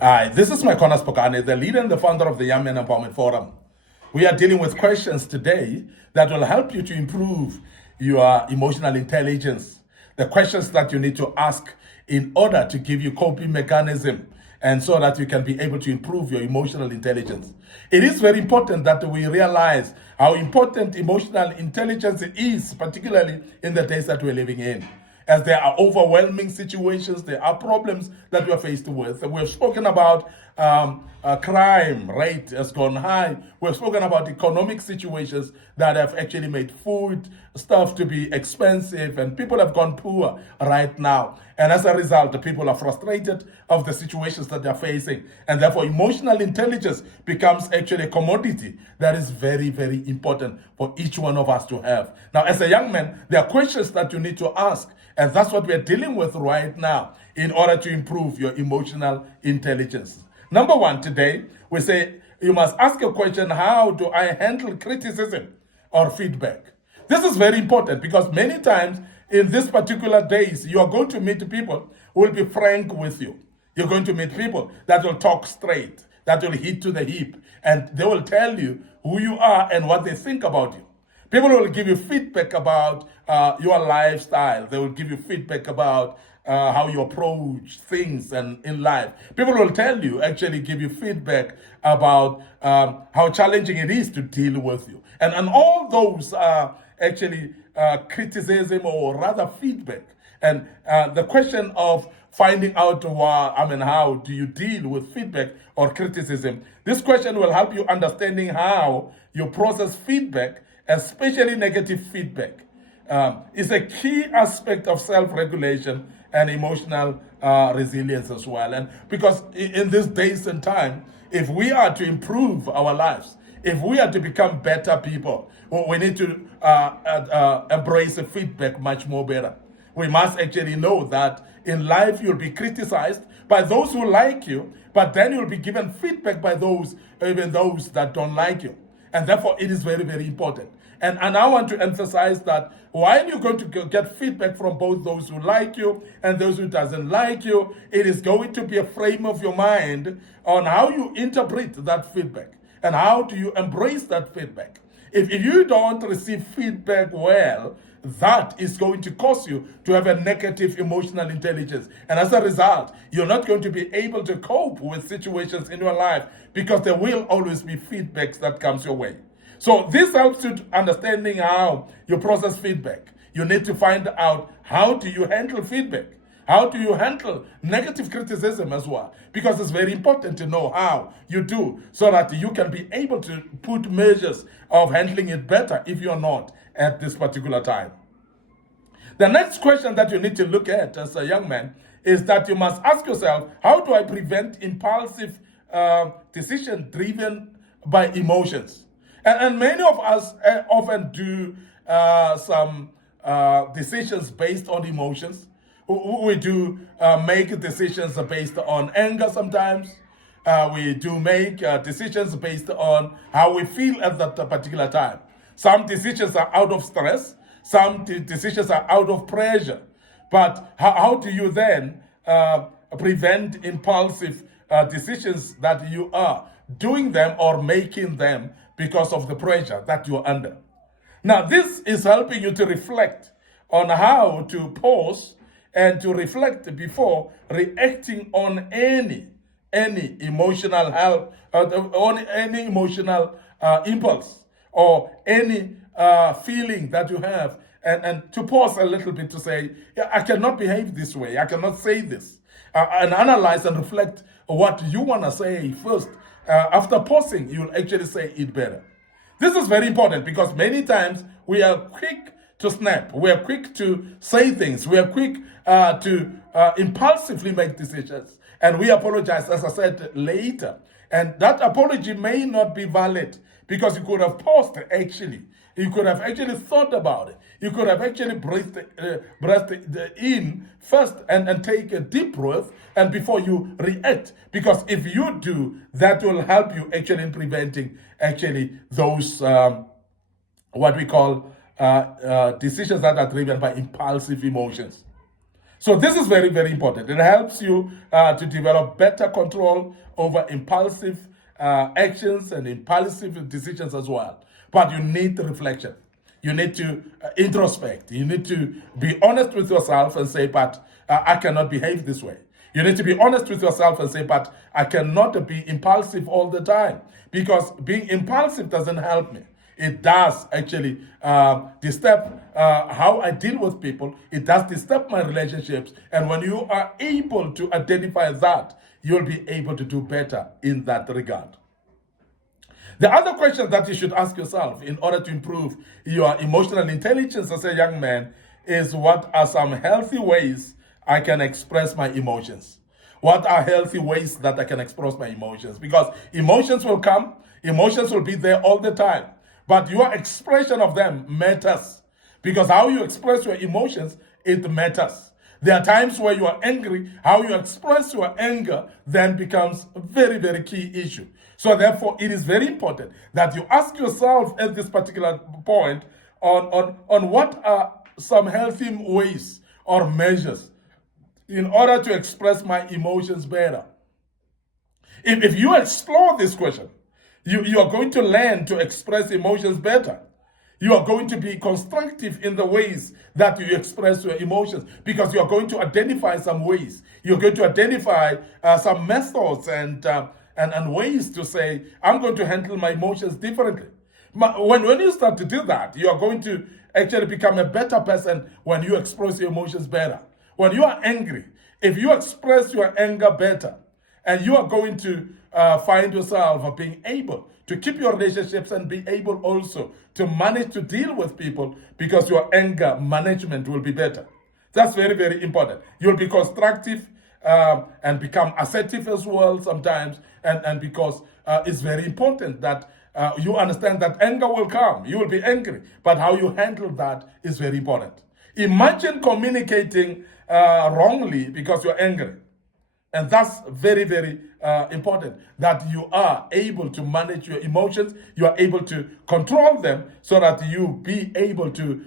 Hi, this is Micornus, Phokane, the leader and the founder of the Young Men Empowerment Forum. We are dealing with questions today that will help you to improve your emotional intelligence. The questions that you need to ask in order to give you coping mechanism and so that you can be able to improve your emotional intelligence. It is very important that we realize how important emotional intelligence is, particularly in the days that we're living in. As there are overwhelming situations, there are problems that we're faced with. We've spoken about crime rate has gone high. We've spoken about economic situations that have actually made food stuff to be expensive, and people have gone poor right now. And as a result, the people are frustrated of the situations that they're facing. And therefore, emotional intelligence becomes actually a commodity that is very, very important for each one of us to have. Now, as a young man, there are questions that you need to ask. And that's what we're dealing with right now in order to improve your emotional intelligence. Number one, today, we say you must ask a question: how do I handle criticism or feedback? This is very important because many times in these particular days, you are going to meet people who will be frank with you. You're going to meet people that will talk straight, that will hit to the hip, and they will tell you who you are and what they think about you. People will give you feedback about your lifestyle. They will give you feedback about how you approach things and in life. People will tell you, actually give you feedback about how challenging it is to deal with you. And all those are actually criticism or rather feedback. And the question of finding out how do you deal with feedback or criticism, this question will help you understanding how you process feedback, especially negative feedback, is a key aspect of self-regulation and emotional resilience as well. And because in these days and time, if we are to improve our lives, if we are to become better people, we need to embrace the feedback much more better. We must actually know that in life you'll be criticized by those who like you, but then you'll be given feedback by even those that don't like you. And therefore, it is very, very important. And I want to emphasize that while you're going to get feedback from both those who like you and those who doesn't like you, it is going to be a frame of your mind on how you interpret that feedback and how do you embrace that feedback. If you don't receive feedback well, that is going to cause you to have a negative emotional intelligence. And as a result, you're not going to be able to cope with situations in your life because there will always be feedbacks that comes your way. So this helps you to understanding how you process feedback. You need to find out how do you handle feedback. How do you handle negative criticism as well? Because it's very important to know how you do so that you can be able to put measures of handling it better if you're not at this particular time. The next question that you need to look at as a young man is that you must ask yourself, how do I prevent impulsive decision driven by emotions? And many of us often do some decisions based on emotions. We do make decisions based on anger sometimes. We do make decisions based on how we feel at that particular time. Some decisions are out of stress. Some decisions are out of pressure. But how do you then prevent impulsive decisions that you are doing them or making them because of the pressure that you're under? Now, this is helping you to reflect on how to pause and to reflect before reacting on any emotional help, on any emotional impulse or any feeling that you have, and to pause a little bit to say, yeah, I cannot behave this way, I cannot say this, and analyze and reflect what you want to say first. After pausing, you'll actually say it better. This is very important because many times we are quick to snap, we are quick to say things, we are quick to impulsively make decisions, and we apologize, as I said, later. And that apology may not be valid because you could have paused actually. You could have actually thought about it. You could have actually breathed in first and take a deep breath and before you react. Because if you do, that will help you actually in preventing actually those what we call decisions that are driven by impulsive emotions. So this is very, very important. It helps you to develop better control over impulsive actions and impulsive decisions as well. But you need reflection. You need to introspect. You need to be honest with yourself and say, but I cannot behave this way. You need to be honest with yourself and say, but I cannot be impulsive all the time, because being impulsive doesn't help me. It does actually disturb how I deal with people. It does disturb my relationships. And when you are able to identify that, you'll be able to do better in that regard. The other question that you should ask yourself in order to improve your emotional intelligence as a young man is, what are some healthy ways I can express my emotions? What are healthy ways that I can express my emotions? Because emotions will come, emotions will be there all the time. But your expression of them matters, because how you express your emotions, it matters. There are times where you are angry. How you express your anger then becomes a very, very key issue. So therefore, it is very important that you ask yourself at this particular point on what are some healthy ways or measures in order to express my emotions better. If you explore this question, you are going to learn to express emotions better. You are going to be constructive in the ways that you express your emotions, because you are going to identify some ways. You're going to identify some methods and ways to say, I'm going to handle my emotions differently. When you start to do that, you are going to actually become a better person when you express your emotions better. When you are angry, if you express your anger better, and you are going to find yourself being able to keep your relationships and be able also to manage to deal with people, because your anger management will be better. That's very, very important. You'll be constructive and become assertive as well sometimes, and because it's very important that you understand that anger will come. You will be angry, but how you handle that is very important. Imagine communicating wrongly because you're angry. And that's very, very important, that you are able to manage your emotions, you are able to control them, so that you be able to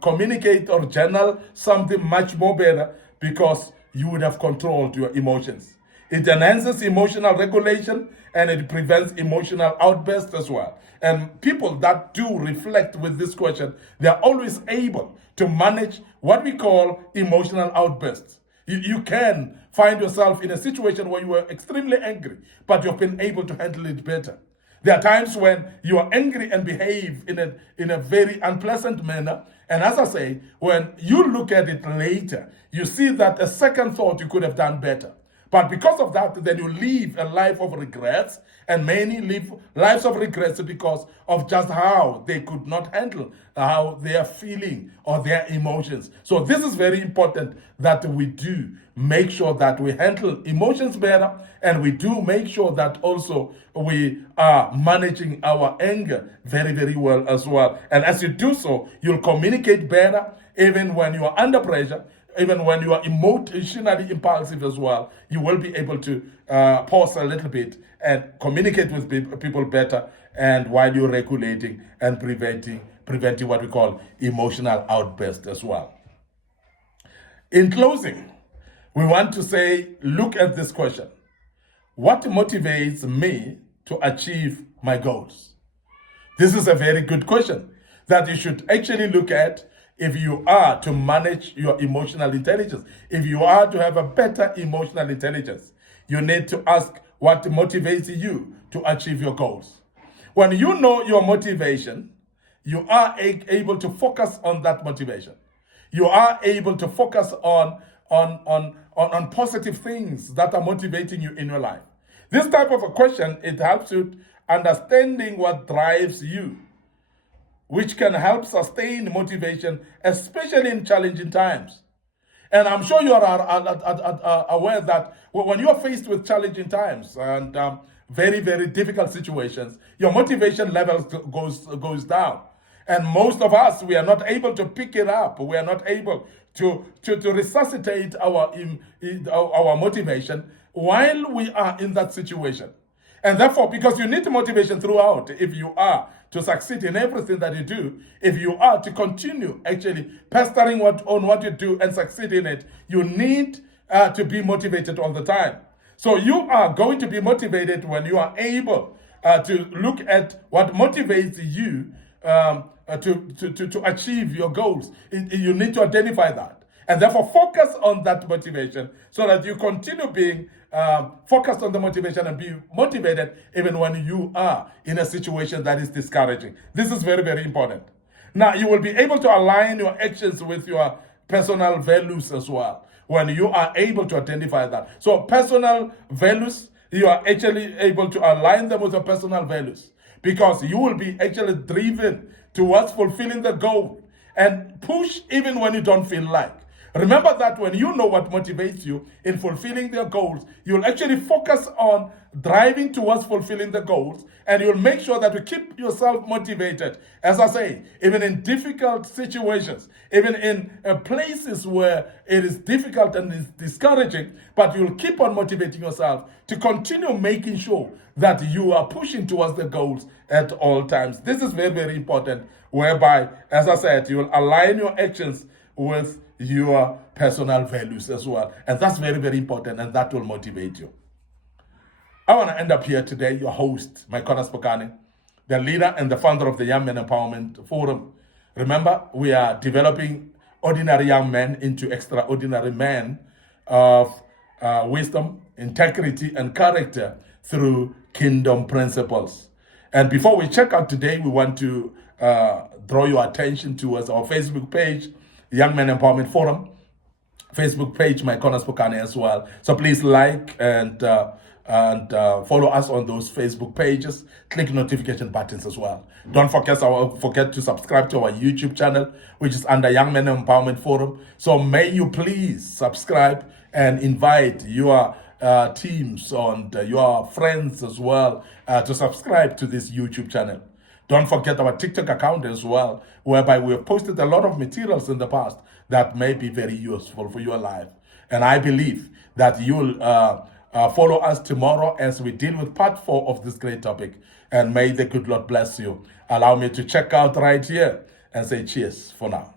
communicate or journal something much more better, because you would have controlled your emotions. It enhances emotional regulation, and it prevents emotional outbursts as well. And people that do reflect with this question, they're always able to manage what we call emotional outbursts. You can find yourself in a situation where you were extremely angry, but you've been able to handle it better. There are times when you are angry and behave in a very unpleasant manner. And as I say, when you look at it later, you see that a second thought you could have done better. But because of that, then you live a life of regrets, and many live lives of regrets because of just how they could not handle how they are feeling or their emotions. So this is very important that we do make sure that we handle emotions better, and we do make sure that also we are managing our anger very, very well as well. And as you do so, you'll communicate better even when you are under pressure. Even when you are emotionally impulsive as well, you will be able to pause a little bit and communicate with people better, and while you're regulating and preventing what we call emotional outbursts as well. In closing, we want to say, look at this question. What motivates me to achieve my goals? This is a very good question that you should actually look at. If you are to manage your emotional intelligence, if you are to have a better emotional intelligence, you need to ask what motivates you to achieve your goals. When you know your motivation, you are able to focus on that motivation. You are able to focus on positive things that are motivating you in your life. This type of a question, it helps you understanding what drives you, which can help sustain motivation, especially in challenging times. And I'm sure you are aware that when you are faced with challenging times and very, very difficult situations, your motivation level goes down. And most of us, we are not able to pick it up. We are not able to resuscitate our motivation while we are in that situation. And therefore, because you need motivation throughout, if you are to succeed in everything that you do, if you are to continue actually pestering on what you do and succeed in it, you need to be motivated all the time. So you are going to be motivated when you are able to look at what motivates you to achieve your goals. You need to identify that. And therefore, focus on that motivation so that you continue being focused on the motivation and be motivated even when you are in a situation that is discouraging. This is very, very important. Now, you will be able to align your actions with your personal values as well when you are able to identify that. So, personal values, you are actually able to align them with your personal values because you will be actually driven towards fulfilling the goal and push even when you don't feel like. Remember that when you know what motivates you in fulfilling their goals, you'll actually focus on driving towards fulfilling the goals, and you'll make sure that you keep yourself motivated. As I say, even in difficult situations, even in places where it is difficult and is discouraging, but you'll keep on motivating yourself to continue making sure that you are pushing towards the goals at all times. This is very, very important, whereby, as I said, you will align your actions with your personal values as well. And that's very, very important, and that will motivate you. I want to end up here today, your host, Micornus Phokane, the leader and the founder of the Young Men Empowerment Forum. Remember, we are developing ordinary young men into extraordinary men of wisdom, integrity, and character through kingdom principles. And before we check out today, we want to draw your attention towards our Facebook page, Young Men Empowerment Forum, Facebook page, Micornus Phokane as well. So please like and follow us on those Facebook pages. Click notification buttons as well. Don't forget to subscribe to our YouTube channel, which is under Young Men Empowerment Forum. So may you please subscribe and invite your teams and your friends as well to subscribe to this YouTube channel. Don't forget our TikTok account as well, whereby we have posted a lot of materials in the past that may be very useful for your life. And I believe that you'll follow us tomorrow as we deal with part 4 of this great topic. And may the good Lord bless you. Allow me to check out right here and say cheers for now.